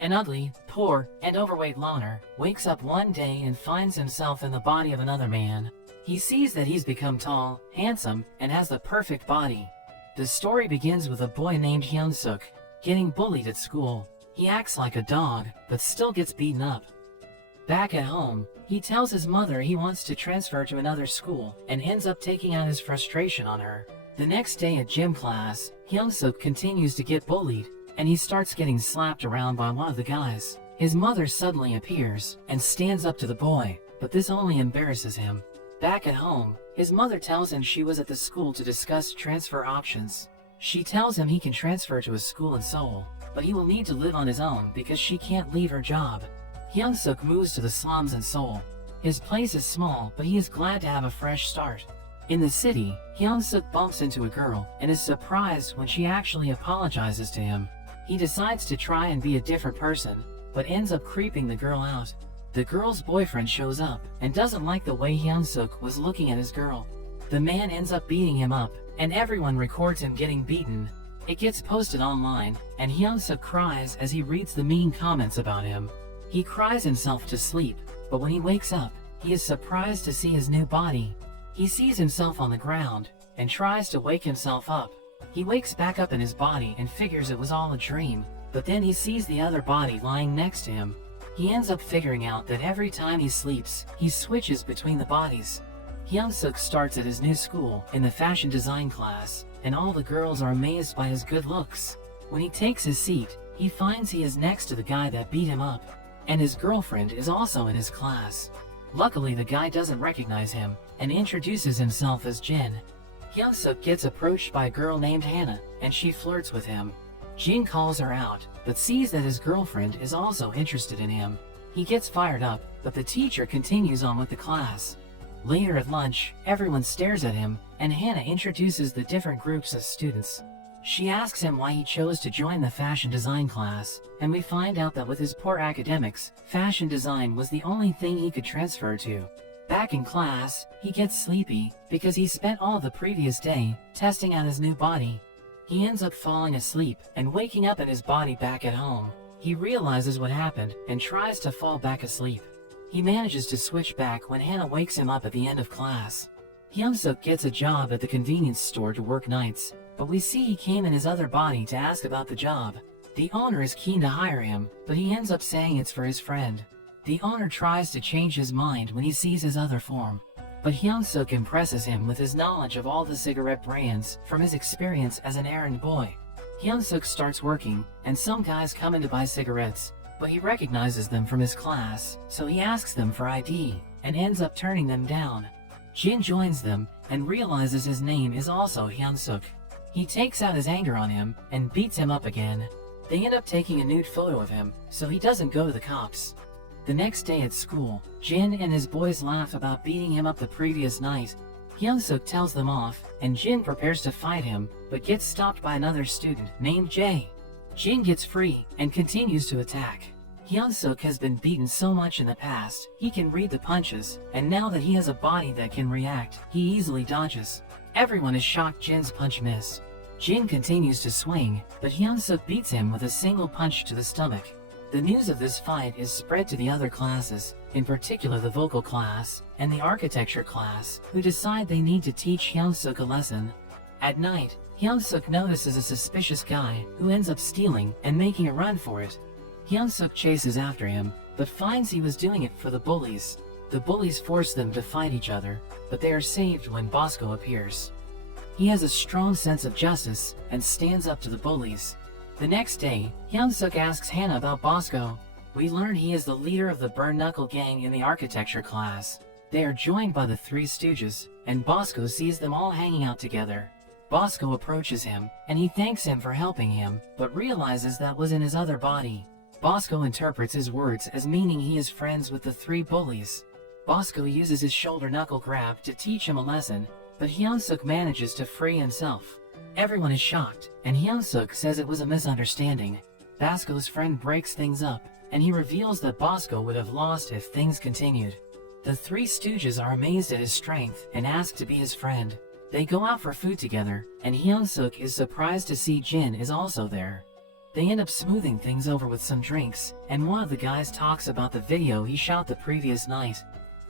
An ugly, poor, and overweight loner wakes up one day and finds himself in the body of another man. He sees that he's become tall, handsome, and has the perfect body. The story begins with a boy named Hyun-suk getting bullied at school. He acts like a dog, but still gets beaten up. Back at home, he tells his mother he wants to transfer to another school and ends up taking out his frustration on her. The next day at gym class, Hyun-suk continues to get bullied, and he starts getting slapped around by one of the guys. His mother suddenly appears and stands up to the boy, but this only embarrasses him. Back at home, his mother tells him she was at the school to discuss transfer options. She tells him he can transfer to a school in Seoul, but he will need to live on his own because she can't leave her job. Hyun-suk moves to the slums in Seoul. His place is small, but he is glad to have a fresh start. In the city, Hyun-suk bumps into a girl and is surprised when she actually apologizes to him. He decides to try and be a different person, but ends up creeping the girl out. The girl's boyfriend shows up and doesn't like the way Hyun-suk was looking at his girl. The man ends up beating him up, and everyone records him getting beaten. It gets posted online, and Hyun-suk cries as he reads the mean comments about him. He cries himself to sleep, but when he wakes up, he is surprised to see his new body. He sees himself on the ground and tries to wake himself up. He wakes back up in his body and figures it was all a dream, but then he sees the other body lying next to him. He ends up figuring out that every time he sleeps, he switches between the bodies. Hyun-suk starts at his new school in the fashion design class, and all the girls are amazed by his good looks. When he takes his seat, he finds he is next to the guy that beat him up, and his girlfriend is also in his class. Luckily, the guy doesn't recognize him and introduces himself as Jin. Hyun-suk gets approached by a girl named Hannah, and she flirts with him. Jin calls her out, but sees that his girlfriend is also interested in him. He gets fired up, but the teacher continues on with the class. Later at lunch, everyone stares at him, and Hannah introduces the different groups of students. She asks him why he chose to join the fashion design class, and we find out that with his poor academics, fashion design was the only thing he could transfer to. Back in class, he gets sleepy because he spent all the previous day testing out his new body. He ends up falling asleep and waking up in his body back at home. He realizes what happened and tries to fall back asleep. He manages to switch back when Hannah wakes him up at the end of class. Hyun-suk gets a job at the convenience store to work nights, but we see he came in his other body to ask about the job. The owner is keen to hire him, but he ends up saying it's for his friend. The owner tries to change his mind when he sees his other form, but Hyun-suk impresses him with his knowledge of all the cigarette brands from his experience as an errand boy. Hyun-suk starts working, and some guys come in to buy cigarettes, but he recognizes them from his class, so he asks them for ID, and ends up turning them down. Jin joins them, and realizes his name is also Hyun-suk. He takes out his anger on him, and beats him up again. They end up taking a nude photo of him, so he doesn't go to the cops. The next day at school, Jin and his boys laugh about beating him up the previous night. Hyun-suk tells them off, and Jin prepares to fight him, but gets stopped by another student named Jae. Jin gets free and continues to attack. Hyun-suk has been beaten so much in the past, he can read the punches, and now that he has a body that can react, he easily dodges. Everyone is shocked Jin's punch missed. Jin continues to swing, but Hyun-suk beats him with a single punch to the stomach. The news of this fight is spread to the other classes, in particular the vocal class and the architecture class, who decide they need to teach Hyun-suk a lesson. At night, Hyun-suk notices a suspicious guy who ends up stealing and making a run for it. Hyun-suk chases after him, but finds he was doing it for the bullies. The bullies force them to fight each other, but they are saved when Bosco appears. He has a strong sense of justice and stands up to the bullies. The next day, Hyun-suk asks Hannah about Bosco. We learn he is the leader of the Burn Knuckle gang in the architecture class. They are joined by the Three Stooges, and Bosco sees them all hanging out together. Bosco approaches him, and he thanks him for helping him, but realizes that was in his other body. Bosco interprets his words as meaning he is friends with the three bullies. Bosco uses his shoulder knuckle grab to teach him a lesson, but Hyun-suk manages to free himself. Everyone is shocked, and Hyun-suk says it was a misunderstanding. Bosco's friend breaks things up, and he reveals that Bosco would have lost if things continued. The Three Stooges are amazed at his strength and ask to be his friend. They go out for food together, and Hyun-suk is surprised to see Jin is also there. They end up smoothing things over with some drinks, and one of the guys talks about the video he shot the previous night.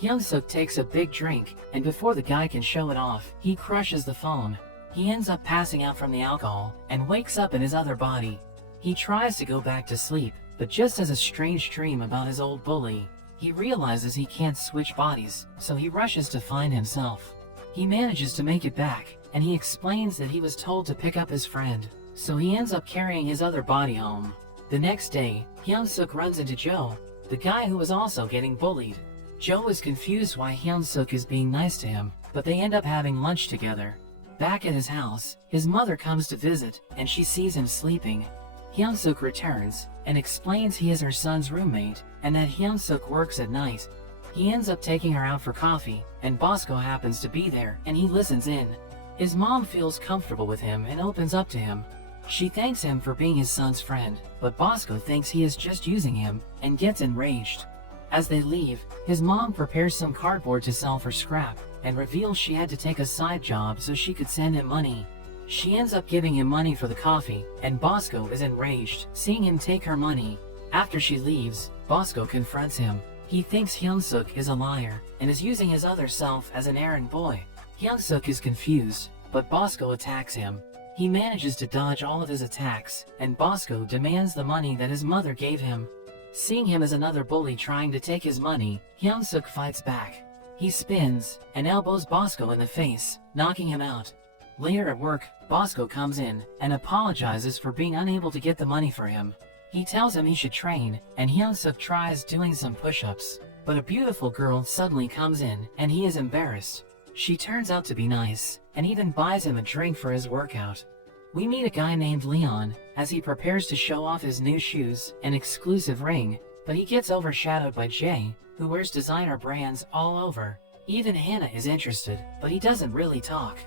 Hyun-suk takes a big drink, and before the guy can show it off, he crushes the phone. He ends up passing out from the alcohol, and wakes up in his other body. He tries to go back to sleep, but just has a strange dream about his old bully. He realizes he can't switch bodies, so he rushes to find himself. He manages to make it back, and he explains that he was told to pick up his friend, so he ends up carrying his other body home. The next day, Hyun-suk runs into Joe, the guy who was also getting bullied. Joe is confused why Hyun-suk is being nice to him, but they end up having lunch together. Back at his house, his mother comes to visit, and she sees him sleeping. Hyun-suk returns, and explains he is her son's roommate, and that Hyun-suk works at night. He ends up taking her out for coffee, and Bosco happens to be there, and he listens in. His mom feels comfortable with him and opens up to him. She thanks him for being his son's friend, but Bosco thinks he is just using him, and gets enraged. As they leave, his mom prepares some cardboard to sell for scrap, and reveals she had to take a side job so she could send him money. She ends up giving him money for the coffee, and Bosco is enraged, seeing him take her money. After she leaves, Bosco confronts him. He thinks Hyun-suk is a liar, and is using his other self as an errand boy. Hyun-suk is confused, but Bosco attacks him. He manages to dodge all of his attacks, and Bosco demands the money that his mother gave him. Seeing him as another bully trying to take his money, Hyun-suk fights back. He spins, and elbows Bosco in the face, knocking him out. Later at work, Bosco comes in, and apologizes for being unable to get the money for him. He tells him he should train, and Hyun-suk tries doing some push-ups. But a beautiful girl suddenly comes in, and he is embarrassed. She turns out to be nice, and even buys him a drink for his workout. We meet a guy named Leon, as he prepares to show off his new shoes and exclusive ring, but he gets overshadowed by Jay, who wears designer brands all over. Even Hannah is interested, but he doesn't really talk.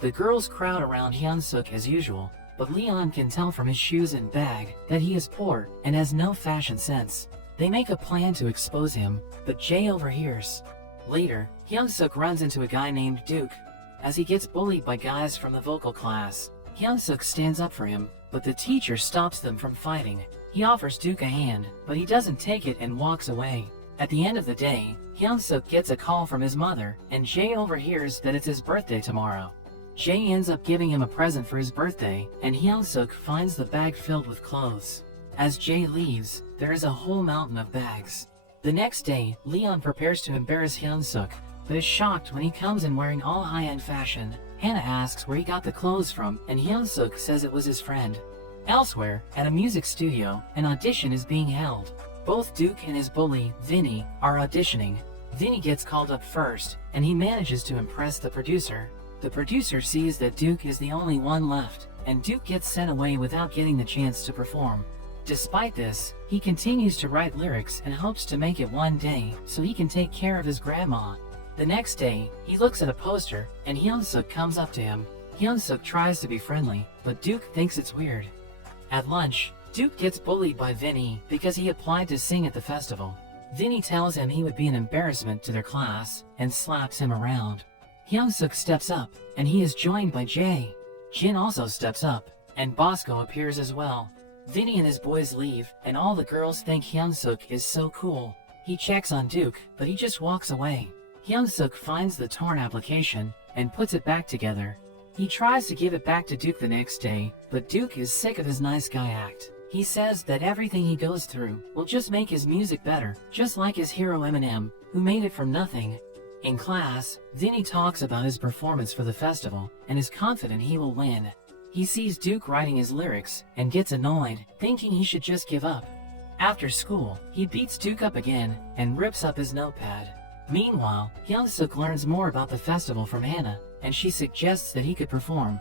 The girls crowd around Hyun-suk as usual, but Leon can tell from his shoes and bag that he is poor and has no fashion sense. They make a plan to expose him, but Jay overhears. Later, Hyun-suk runs into a guy named Duke. As he gets bullied by guys from the vocal class, Hyun-suk stands up for him, but the teacher stops them from fighting. He offers Duke a hand, but he doesn't take it and walks away. At the end of the day, Hyun-suk gets a call from his mother, and Jay overhears that it's his birthday tomorrow. Jay ends up giving him a present for his birthday, and Hyun-suk finds the bag filled with clothes. As Jay leaves, there is a whole mountain of bags. The next day, Leon prepares to embarrass Hyun-suk, but is shocked when he comes in wearing all high-end fashion. Hannah asks where he got the clothes from, and Hyun-suk says it was his friend. Elsewhere, at a music studio, an audition is being held. Both Duke and his bully, Vinny, are auditioning. Vinny gets called up first, and he manages to impress the producer. The producer sees that Duke is the only one left, and Duke gets sent away without getting the chance to perform. Despite this, he continues to write lyrics and hopes to make it one day so he can take care of his grandma. The next day, he looks at a poster, and Hyun-suk comes up to him. Hyun-suk tries to be friendly, but Duke thinks it's weird. At lunch, Duke gets bullied by Vinny because he applied to sing at the festival. Vinny tells him he would be an embarrassment to their class, and slaps him around. Hyun-suk steps up, and he is joined by Jay. Jin also steps up, and Bosco appears as well. Vinny and his boys leave, and all the girls think Hyun-suk is so cool. He checks on Duke, but he just walks away. Hyun-suk finds the torn application, and puts it back together. He tries to give it back to Duke the next day, but Duke is sick of his nice guy act. He says that everything he goes through will just make his music better, just like his hero Eminem, who made it from nothing. In class, Vinny talks about his performance for the festival, and is confident he will win. He sees Duke writing his lyrics, and gets annoyed, thinking he should just give up. After school, he beats Duke up again, and rips up his notepad. Meanwhile, Hyun-suk learns more about the festival from Hannah, and she suggests that he could perform.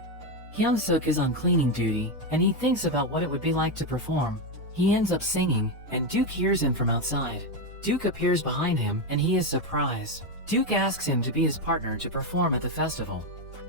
Hyun-suk is on cleaning duty, and he thinks about what it would be like to perform. He ends up singing, and Duke hears him from outside. Duke appears behind him, and he is surprised. Duke asks him to be his partner to perform at the festival.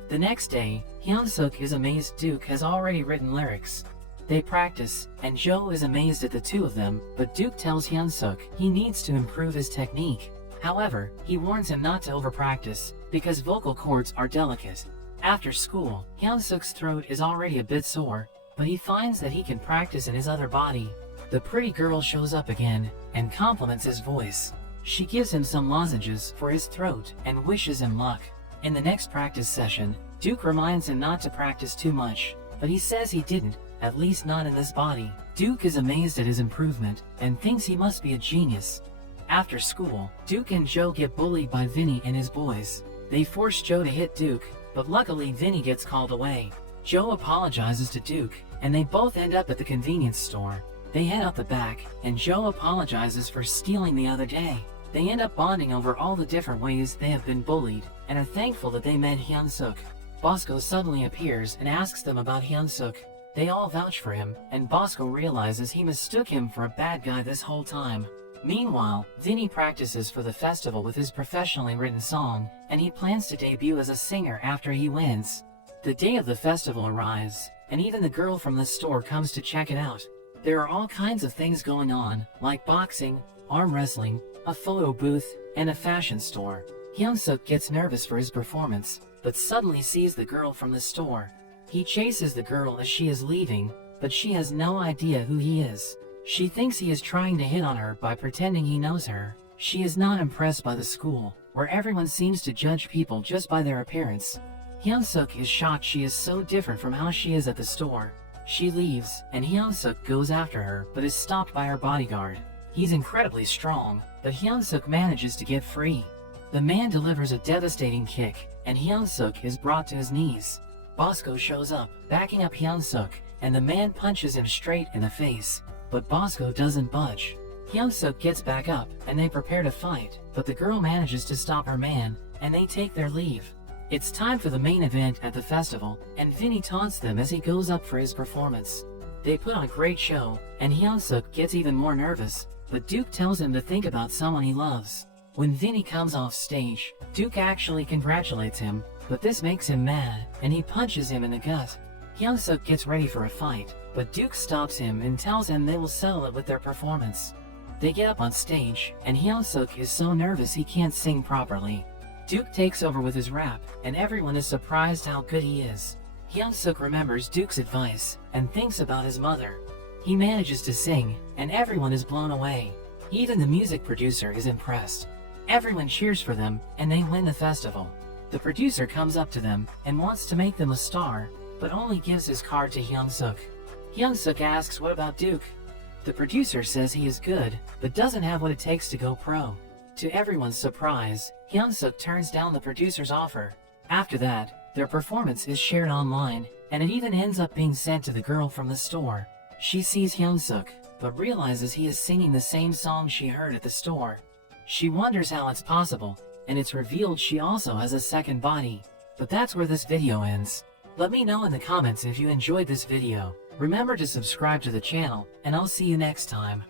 The next day, Hyun-suk is amazed Duke has already written lyrics. They practice, and Joe is amazed at the two of them, but Duke tells Hyun-suk he needs to improve his technique. However, he warns him not to overpractice, because vocal cords are delicate. After school, Hyun-suk's throat is already a bit sore. but he finds that he can practice in his other body. The pretty girl shows up again and compliments his voice. She gives him some lozenges for his throat and wishes him luck. In the next practice session, Duke reminds him not to practice too much, but he says he didn't, at least not in this body. Duke is amazed at his improvement and thinks he must be a genius. After school, Duke and Joe get bullied by Vinny and his boys. They force Joe to hit Duke, but luckily Vinny gets called away. Joe apologizes to Duke, and they both end up at the convenience store. They head out the back, and Joe apologizes for stealing the other day. They end up bonding over all the different ways they have been bullied, and are thankful that they met Hyun-suk. Bosco suddenly appears and asks them about Hyun-suk. They all vouch for him, and Bosco realizes he mistook him for a bad guy this whole time. Meanwhile, Vinny practices for the festival with his professionally written song, and he plans to debut as a singer after he wins. The day of the festival arrives, and even the girl from the store comes to check it out. There are all kinds of things going on, like boxing, arm wrestling, a photo booth, and a fashion store. Hyun-suk gets nervous for his performance, but suddenly sees the girl from the store. He chases the girl as she is leaving, but she has no idea who he is. She thinks he is trying to hit on her by pretending he knows her. She is not impressed by the school, where everyone seems to judge people just by their appearance. Hyun-suk is shocked she is so different from how she is at the store. She leaves, and Hyun-suk goes after her but is stopped by her bodyguard. He's incredibly strong, but Hyun-suk manages to get free. The man delivers a devastating kick, and Hyun-suk is brought to his knees. Bosco shows up, backing up Hyun-suk, and the man punches him straight in the face, but Bosco doesn't budge. Hyun-suk gets back up, and they prepare to fight, but the girl manages to stop her man, and they take their leave. It's time for the main event at the festival, and Vinny taunts them as he goes up for his performance. They put on a great show, and Hyun-suk gets even more nervous, but Duke tells him to think about someone he loves. When Vinny comes off stage, Duke actually congratulates him, but this makes him mad, and he punches him in the gut. Hyun-suk gets ready for a fight, but Duke stops him and tells him they will settle it with their performance. They get up on stage, and Hyun-suk is so nervous he can't sing properly. Duke takes over with his rap, and everyone is surprised how good he is. Hyun-suk remembers Duke's advice, and thinks about his mother. He manages to sing, and everyone is blown away. Even the music producer is impressed. Everyone cheers for them, and they win the festival. The producer comes up to them, and wants to make them a star, but only gives his card to Hyun-suk. Hyun-suk asks what about Duke? The producer says he is good, but doesn't have what it takes to go pro. To everyone's surprise, Hyun-suk turns down the producer's offer. After that, their performance is shared online, and it even ends up being sent to the girl from the store. She sees Hyun-suk, but realizes he is singing the same song she heard at the store. She wonders how it's possible, and it's revealed she also has a second body. But that's where this video ends. Let me know in the comments if you enjoyed this video. Remember to subscribe to the channel, and I'll see you next time.